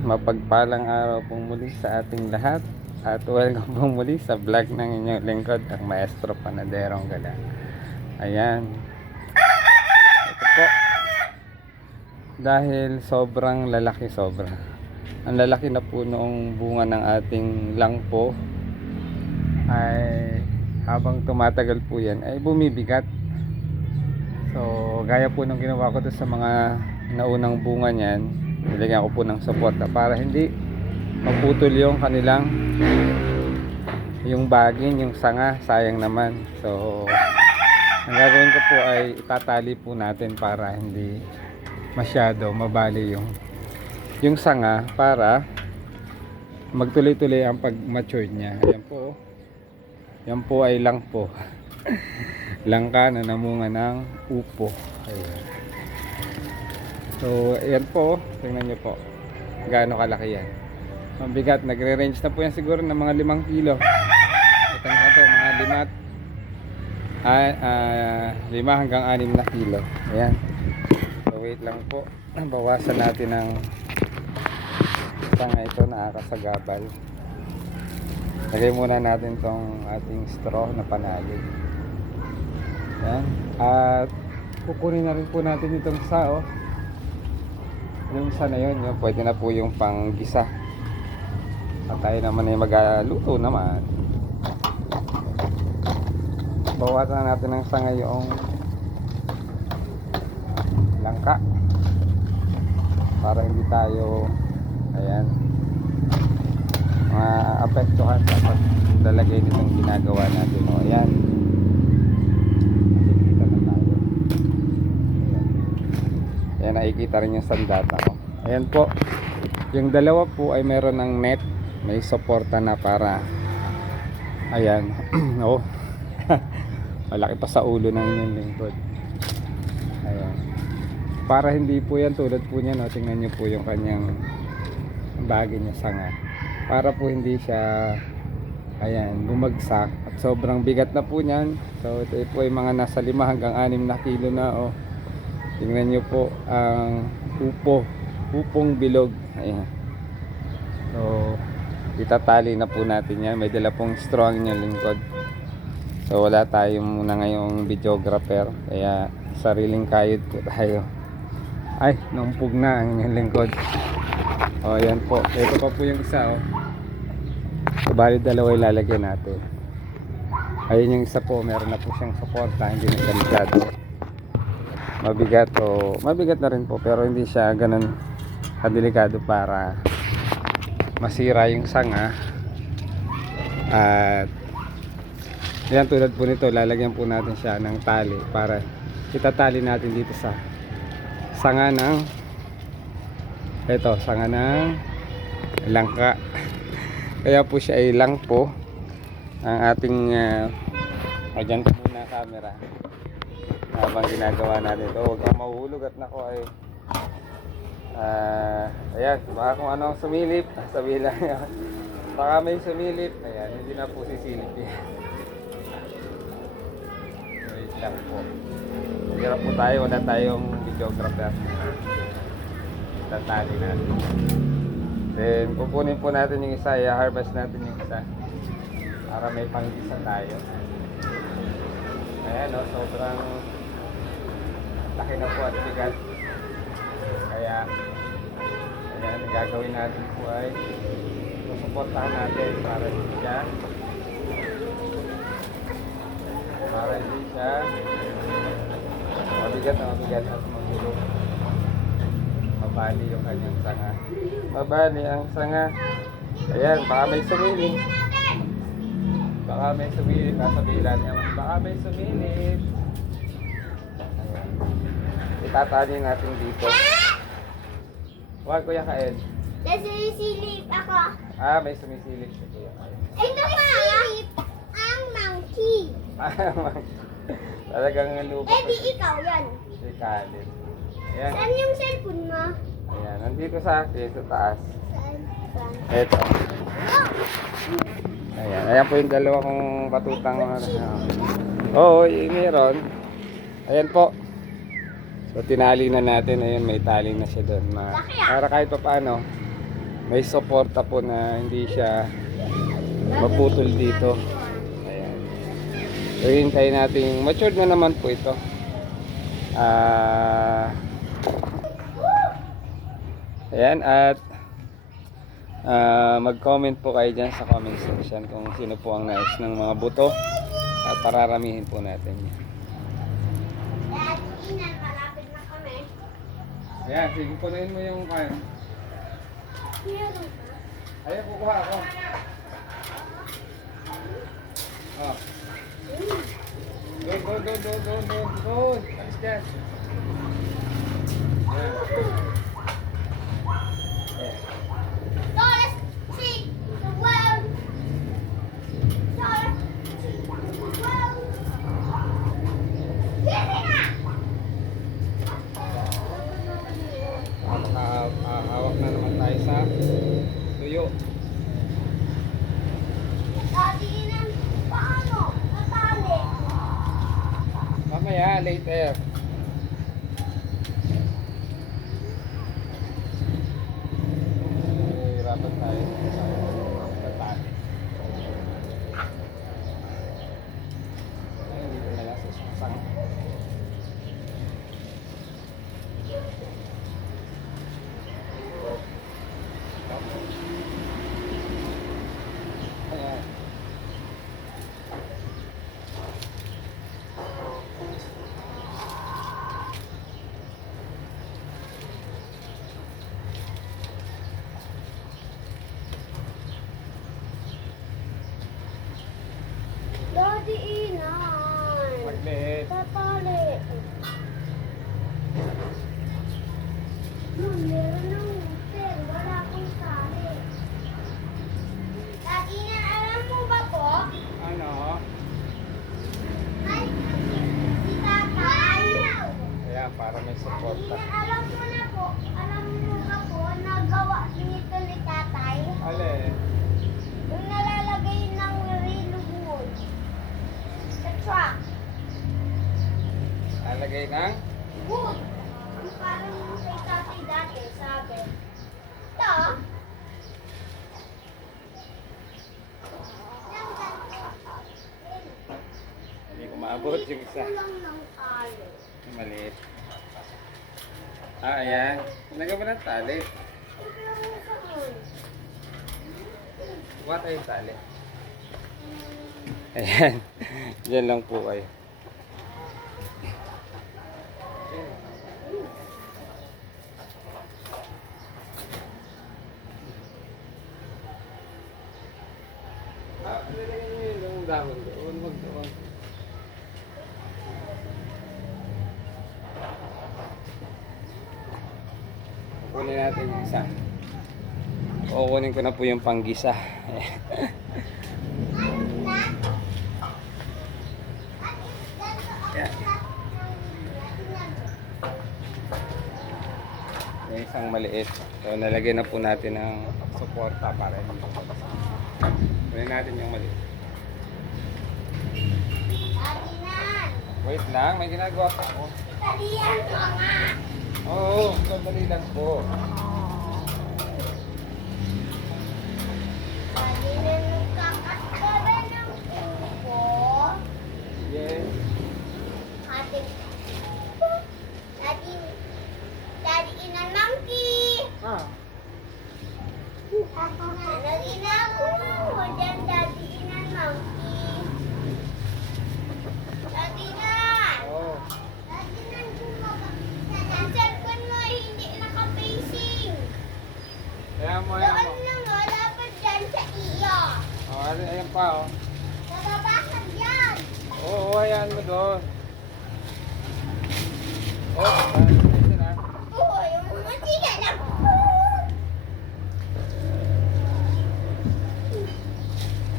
mapagpalang araw pong muli sa ating lahat at welcome pong muli sa vlog ng inyong lingkod, ang Maestro Panaderong Gala. Ayan, ito po, dahil sobrang lalaki, ang lalaki na po noong bunga ng ating langpo, ay habang tumatagal po yan ay bumibigat. So gaya po ng ginawa ko to sa mga naunang bunga niyan, nilagyan ko po ng suporta para hindi maputol yung kanilang yung bagin, yung sanga, sayang naman. So ang gagawin ko po ay itatali po natin para hindi masyado mabali yung sanga, para magtuloy-tuloy ang pag-mature niya. Ayan po, yan po ay langpo. Langka na namunga ng upo. Ayan. So ayan po, tingnan nyo po gaano kalaki yan. Mabigat, nagre-range na po yan siguro ng mga 5 kilo. Ito na ito, mga 5 hanggang 6 na kilo. Ayan. So wait lang po, bawasan natin ng sanga ito, nakakasagabal. Lagay muna natin tong ating straw na panali. Ayan. At kukunin na rin po natin itong isa, oh. Yung isa na yun, pwede na po yung panggisa. At tayo naman ay magluto naman. Bawasan na natin ng sanga yung langka para hindi tayo, ayan, maapektuhan sa paglalagay nitong ginagawa natin. O ayan, nakikita na tayo. Ayan, nakikita rin yung sandata ko. Ayan po, yung dalawa po ay meron ng net, may suporta na para, ayan. Oh, malaki pa sa ulo ng inyong lingkod. Ayan, para hindi po yan tulad po niya, no? Tingnan nyo po yung kanyang bagay niya, sanga, para po hindi siya, ayan, bumagsak. At sobrang bigat na po niyan. So ito po ay mga nasa 5 hanggang 6 na kilo na, oh. Tingnan nyo po ang upong bilog. Ayan. So itatali na po natin yan. May dala pong straw ang inyong lingkod. So wala tayo muna ngayong videographer, kaya sariling kayod po tayo. Ay, naumpog na ang inyong lingkod. O ayan po, ito pa po yung isa, oh. So bali dalawa ilalagyan natin. Ayun yung isa po, meron na po siyang suporta, hindi na delikado. Mabigat, o mabigat na rin po, pero hindi siya ganun kadelikado para masira yung sanga. At yan, tulad po nito, lalagyan po natin siya ng tali para itatali natin dito sa sanga ng sanga ng langka. Kaya po siya ay langpo. Ang ating ayan po muna camera habang ginagawa natin ito. Huwag kang mahuhulog at nako ay ayan, baka kung ano ang sumilip, sabihin lang yan. Baka may sumilip, ayan, hindi na po sisilip yan. Wait lang po, hirap po tayo, wala tayong videographer. Tatali natin, then kukunin po natin yung isa, i-harvest natin yung isa para may panggisa tayo. Ayan, no, sobrang laki na po at bigat. Kaya ayan, gagawin natin po ay susuportahan natin para hindi siya mabigat at magulog, mabali yung kanyang sanga, mabali ang sanga. Ayan, baka may sumilip, nasa bilan niya, baka may sumilip. Ayan, itatali natin dito. Huwag, Kuya Kaed. Nasisilip ako. May sumisilip si Kuya Kaed. Ito silip ang monkey. Talagang lupa. Di ikaw yan. Si Khalid. Ayan. Saan yung cellphone mo? Ayan, nandito sa akin, sa taas. Saan? Eto. Ayan, ayan po yung dalawa kong katutang. Oo, meron. Ayan po. So tinali na natin, ayun, may tali na siya doon. Para kahit pa paano may suporta po na hindi siya maputol dito. Ayan. So, hintayin natin. Matured na naman po ito. Ayan, at mag-comment po kayo dyan sa comment section kung sino po ang nais ng mga buto at pararamihin po natin yan. Dad, Inan, malapit na kami. Ayan, sige, punuin mo yung kain. Meron ka? Ayan, kukuha ako. Oh. Doon. Alis dyan. Ayan. So, let's see the world. So, let's see the world. Sige na! Hawak na naman tayo sa tuyo. Daddy, Inan, paano? Natali. Mamaya, later. Hirapan tayo sa pagtali. Ayun, dito na lang sa sasang. Ayan. Daddy, Inan. Maglit. Tatali. Meron ng hotel. Wala akong tali. Daddy, Inan, alam mo ba po? Ano? Ay, si tatay. Ayan, para may suporta. Inan, alam mo na po. Alam mo ba po, nagawa nito ni tatay? Ale, Yung nalalagay ng relo wood. Sa truck. alagay ng Wood. Yung parang yung kay tatay dati, sabi. Ito. hindi ko maabot yung isa. Kulang ng tali. Yung maliit. Ayan. Nagay mo ng tali. Kulang mo saan? Kuha tayo yung tali. Ayan. Diyan lang po kayo. Nilagay niyo yung dahon doon. Wag doon. Kunin natin yung isa. Kukunin ko na po yung panggisa. Yan. Yung isang maliit. So, nalagyan na po natin ng suporta para hindi mabasa. Kunin natin yung maliit. Talian! Wait lang, may ginagawa pa ako. Talian ko nga! Oo, sandali lang po. Talian mo kakaskara ng upo. Yes. Ate, Daddy Inan Monkey! Ah, Nalagyan na ako mo dyan, Daddy Inan Monkey. Daddy Inan! oo. Daddy Inan, ang cellphone mo ay hindi naka-facing. Kaya mo yan mo. Doon lang o, dapat dyan sa iyo. Oh, ayan pa oh. Nababasag yan. Oo, ayan mo doon. Oh, ayun na. Oo, yung matiga na.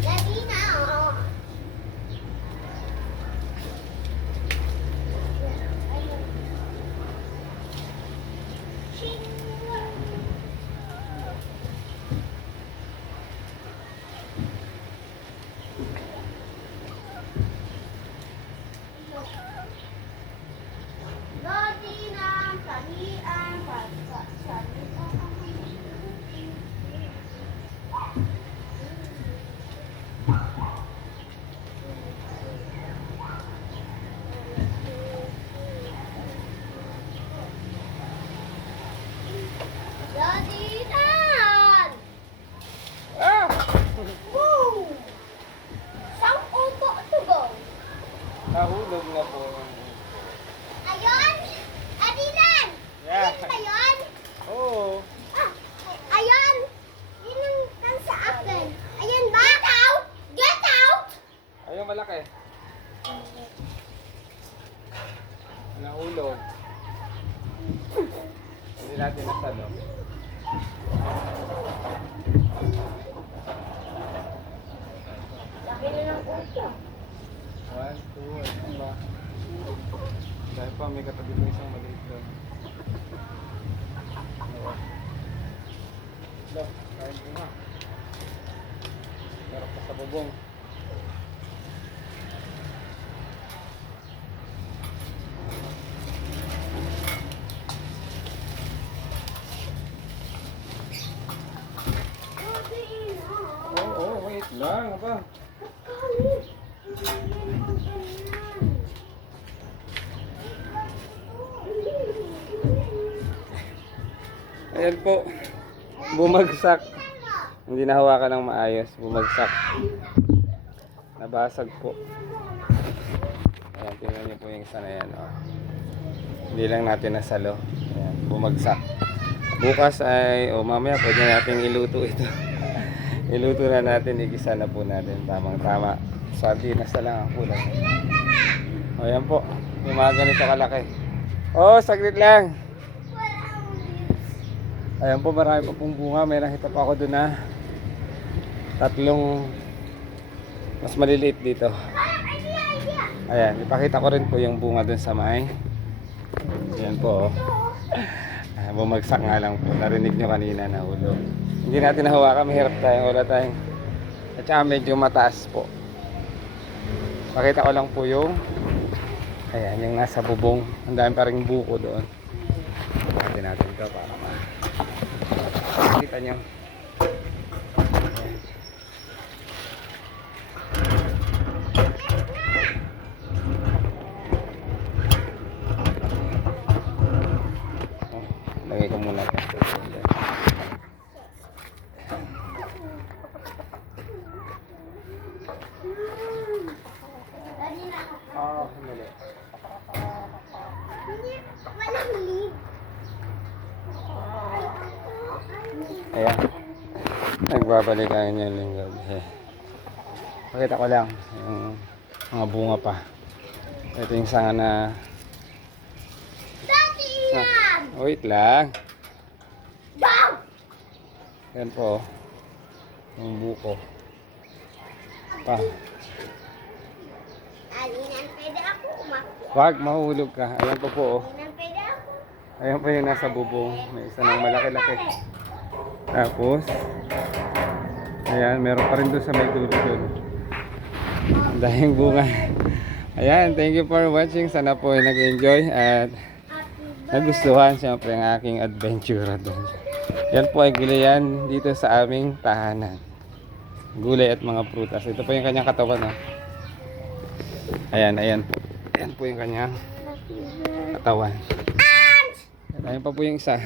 Daddy na, oh. Ching. Daddy na. natin nasalo. Laki na ng upo. 1, 2, ano ba? Dahil pa may katabi ko isang maliit doon. Ano? Look, kain bunga. Meron pa sa bubong. Oo, wait lang. Aba. Ayan po. Bumagsak. Hindi nahawakan ng maayos. Bumagsak. Nabasag po. Ayan, tingnan niyo po yung isa na yan. Oh. Hindi lang natin nasalo. Ayan, bumagsak. Bukas ay, mamaya pwede natin iluto ito. Iluto na natin, igisa na po natin. Tamang tama. Sardinas na lang ang kulang. O yan po. Yung mga ganito kalaki. Oh, saglit lang. Ayan po, marami pa pong bunga. May nakita pa ako doon na tatlong mas maliliit dito. Ayan, ipakita ko rin po yung bunga doon sa may. Ayan po. Bumagsak nga lang po. Narinig nyo kanina na hulog. Hindi natin nahawakan. Mahirap tayo. Wala tayong. At saka medyo mataas po. Pakita ko lang po yung ayan, yung nasa bubong. Ang dami pa rin buko doon. Natin ito para makita nyo. Lagay ko muna ito. Hindi. Walang lead. Ayan. Nagbabalikan yung linggo. Pakita ko lang yung mga bunga pa. Ito yung sanga na Dati yan! wait lang. Dog! Yan po. Yung buko. Pa. Alinan pwede ako umakyat. Wag, mahulog ka. Ayan po po. Oh. Alinan pwede ako. Ayan po yung nasa bubong. May isa ng malaki-laki. Tapos, ayan, meron pa rin doon sa may dulo doon. Ang daming bunga. Ayan, thank you for watching. Sana po ay nag-enjoy at nagustuhan siyempre ang aking adventure doon. Yan po ay gulayan dito sa aming tahanan. Gulay at mga prutas. Ito po yung kanyang katawan. Oh. Ayan, ayan po. Ayan po yung kanyang katawan. Ayan pa po yung isa.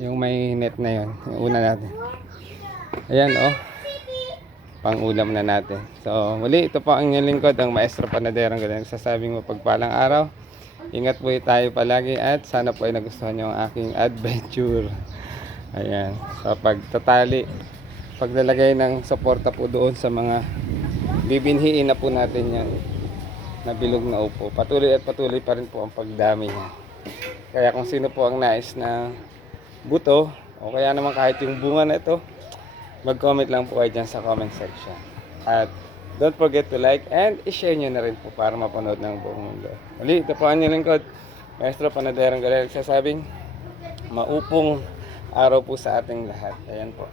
Yung may net na yun. Yung una natin. Ayan oh. Pang-ulam na natin. So, muli, ito po ang inyong lingkod, ang Maestro Panaderang Galing. Sasabing mo pagpalang araw. Ingat po tayo palagi at sana po ay nagustuhan nyo ang aking adventure. Ayan. So, pagtatali, paglalagay ng suporta po doon sa mga bibinhiin na po natin yan na bilog na upo. Patuloy at patuloy pa rin po ang pagdami niya. Kaya kung sino po ang nais na buto, o kaya naman kahit yung bunga na ito, mag-comment lang po kayo dyan sa comment section. At don't forget to like and i-share nyo na rin po para mapanood ng buong mundo. Muli, ito po ang inyong lingkod, Maestro Panaderang Galing, sasabing maupong araw po sa ating lahat. Ayan po.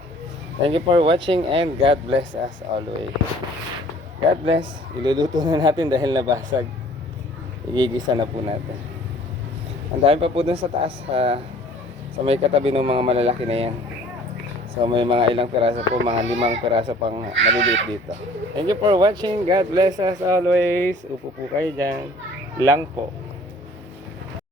Thank you for watching and God bless us always. God bless. Iluluto na natin dahil nabasag. Igigisa na po natin. Ang dami pa po dun sa taas. Sa may katabi ng mga malalaki na yan. So may mga ilang piraso po, mga 5 piraso pang maliliit dito. Thank you for watching. God bless us always. Upo po kayo dyan. Lang po.